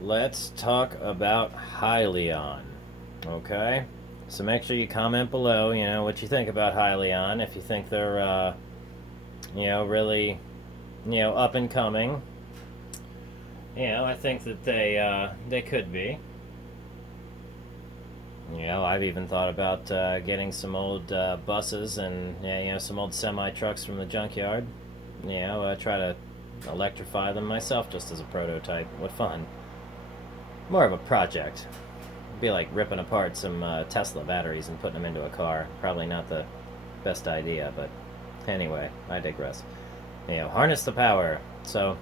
let's talk about Hyliion. Okay? So make sure you comment below, what you think about Hyliion. If you think they're, really, up and coming. I think that they could be. I've even thought about getting some old buses and, some old semi trucks from the junkyard. Try to electrify them myself just as a prototype. What fun. More of a project. It'd be like ripping apart some Tesla batteries and putting them into a car. Probably not the best idea, but anyway, I digress. Harness the power. So,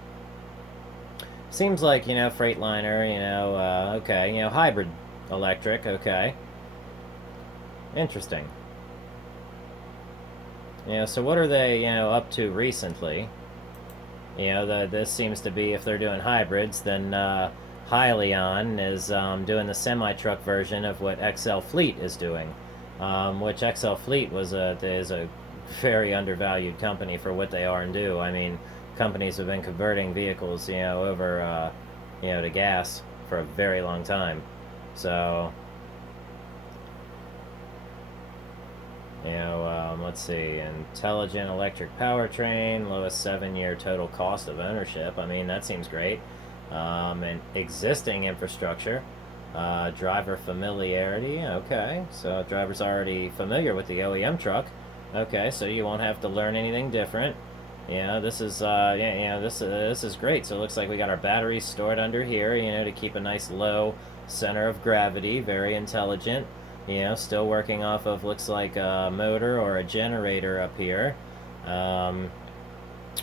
seems like, Freightliner, okay, hybrid electric, okay. Interesting. So what are they, up to recently? This seems to be, if they're doing hybrids, then Hyliion is doing the semi-truck version of what XL Fleet is doing, which XL Fleet is a very undervalued company for what they are and do. I mean, companies have been converting vehicles, over, to gas for a very long time. So, let's see, intelligent electric powertrain, lowest 7-year total cost of ownership. I mean, that seems great. And existing infrastructure, driver familiarity. Okay, so driver's already familiar with the OEM truck. Okay, so you won't have to learn anything different. This is this is great. So it looks like we got our batteries stored under here, to keep a nice low center of gravity. Very intelligent. Still working off of, looks like a motor or a generator up here,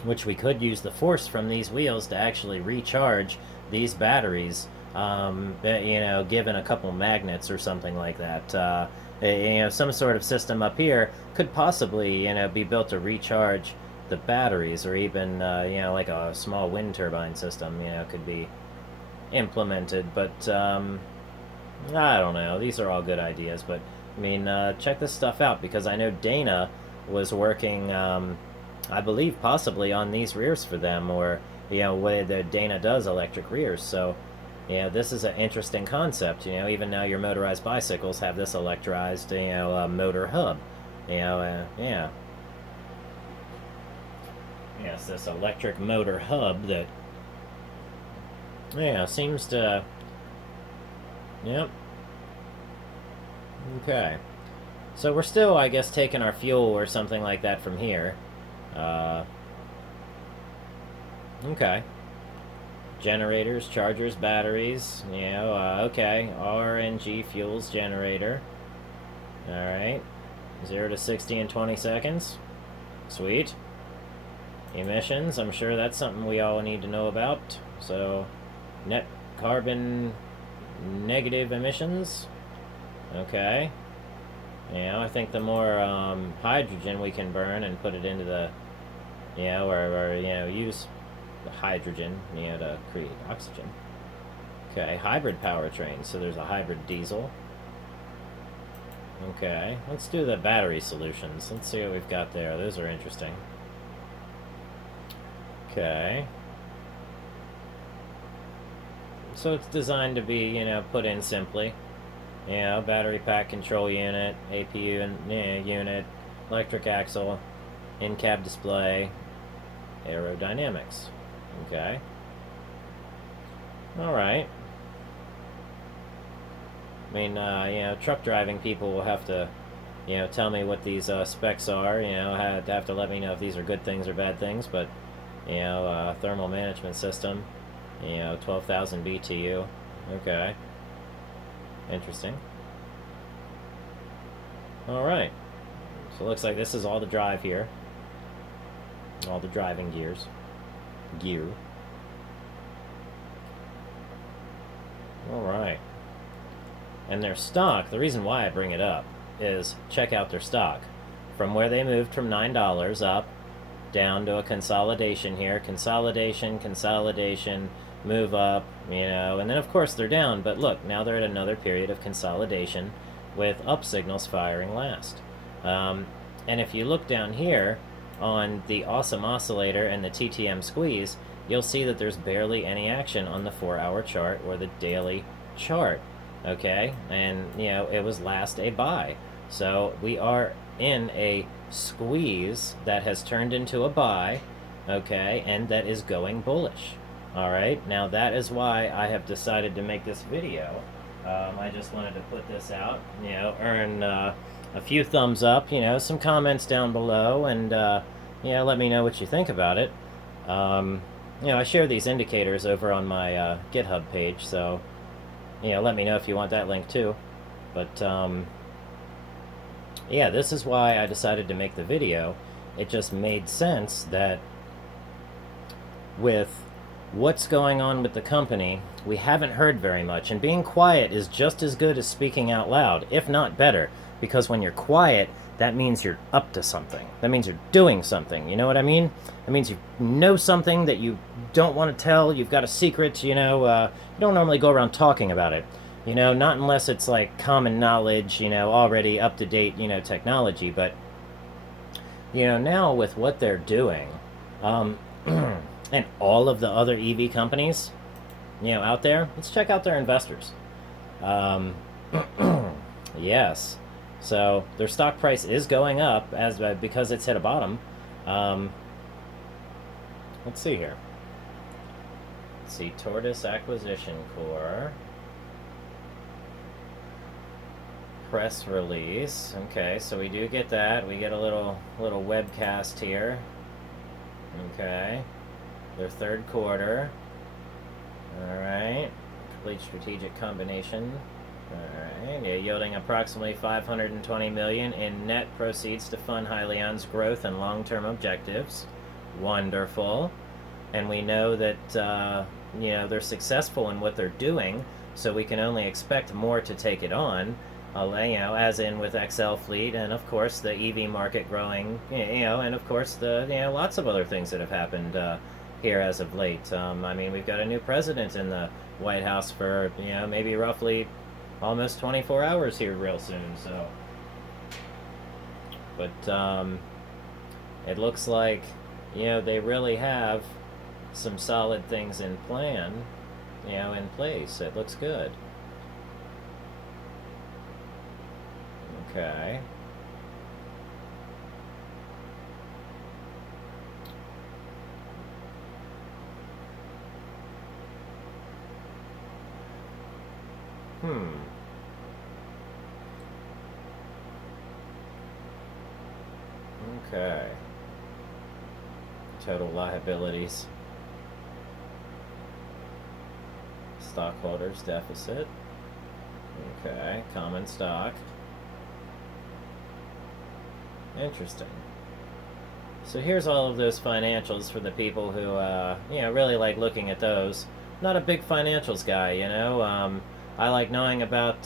which we could use the force from these wheels to actually recharge these batteries, given a couple magnets or something like that. Some sort of system up here could possibly, be built to recharge the batteries, or even, like a small wind turbine system, could be implemented, but, I don't know. These are all good ideas, but I mean, check this stuff out, because I know Dana was working, I believe, possibly on these rears for them, or way that Dana does electric rears. So, this is an interesting concept. Even now your motorized bicycles have this electrized, motor hub. Yeah. Yes, this electric motor hub that, seems to. Yep. Okay. So we're still, I guess, taking our fuel or something like that from here. Uh, okay. Generators, chargers, batteries. Okay. RNG fuels generator. Alright. 0 to 60 in 20 seconds. Sweet. Emissions. I'm sure that's something we all need to know about. So, net carbon negative emissions. Okay. I think the more hydrogen we can burn and put it into the, or use the hydrogen, to create oxygen. Okay, hybrid powertrain. So there's a hybrid diesel. Okay, let's do the battery solutions. Let's see what we've got there. Those are interesting. Okay. So it's designed to be, put in simply. Battery pack control unit, APU unit, electric axle, in-cab display, aerodynamics. Okay. Alright. I mean, truck driving people will have to, tell me what these specs are. Have to let me know if these are good things or bad things. But, thermal management system, 12,000 BTU. Okay. Interesting. Alright. So it looks like this is all the drive here. All the driving gears. Gear. Alright. And their stock, the reason why I bring it up is check out their stock. From where they moved from $9 up, down to a consolidation here. Consolidation, move up, and then of course they're down, but look, now they're at another period of consolidation with up signals firing last. And if you look down here on the awesome oscillator and the TTM squeeze, you'll see that there's barely any action on the 4-hour chart or the daily chart. Okay, and it was last a buy. So we are in a squeeze that has turned into a buy, okay, and that is going bullish. All right, now that is why I have decided to make this video. I just wanted to put this out, earn a few thumbs up, some comments down below, and let me know what you think about it. I share these indicators over on my GitHub page, so let me know if you want that link too. But yeah, this is why I decided to make the video. It just made sense that with what's going on with the company, we haven't heard very much, and being quiet is just as good as speaking out loud, if not better, because when you're quiet, that means you're up to something. That means you're doing something, you know what I mean? That means you know something that you don't want to tell, you've got a secret, you don't normally go around talking about it, not unless it's like common knowledge, already up-to-date, technology, but, now with what they're doing, and all of the other EV companies, out there, let's check out their investors. Yes. So their stock price is going up because it's hit a bottom. Let's see here. Let's see, Tortoise Acquisition Corp. Press release. Okay, so we do get that. We get a little webcast here. Okay. Their third quarter. Alright. Complete strategic combination. Alright. Yeah, yielding approximately $520 million in net proceeds to fund Hyliion's growth and long-term objectives. Wonderful. And we know that they're successful in what they're doing, so we can only expect more to take it on. As in with XL Fleet, and of course the EV market growing, and of course the lots of other things that have happened here as of late. I mean, we've got a new president in the White House for maybe roughly almost 24 hours here real soon. So, but it looks like they really have some solid things in place. It looks good. Okay. Okay. Total liabilities. Stockholders deficit. Okay. Common stock. Interesting. So here's all of those financials for the people who, really like looking at those. Not a big financials guy, I like knowing about,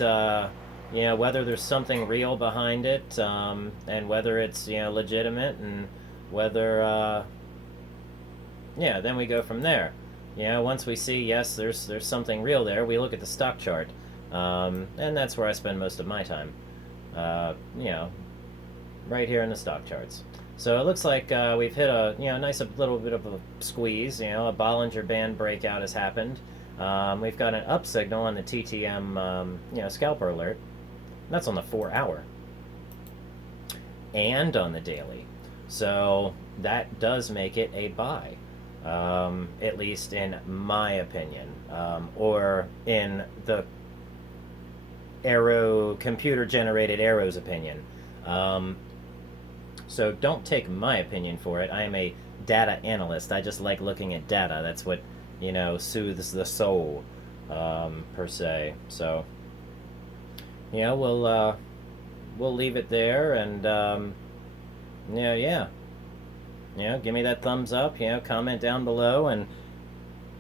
whether there's something real behind it, and whether it's, legitimate, and whether, then we go from there. Once we see, yes, there's something real there, we look at the stock chart. And that's where I spend most of my time. Right here in the stock charts. So it looks like we've hit a nice little bit of a squeeze. A Bollinger Band breakout has happened. We've got an up signal on the TTM scalper alert. That's on the 4-hour and on the daily. So that does make it a buy, at least in my opinion, or in the computer generated arrow's opinion. So don't take my opinion for it. I am a data analyst. I just like looking at data. That's what, soothes the soul, per se. So, we'll leave it there, and, give me that thumbs up, comment down below, and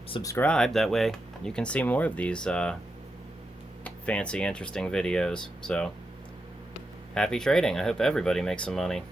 subscribe. That way you can see more of these, fancy, interesting videos. So, happy trading. I hope everybody makes some money.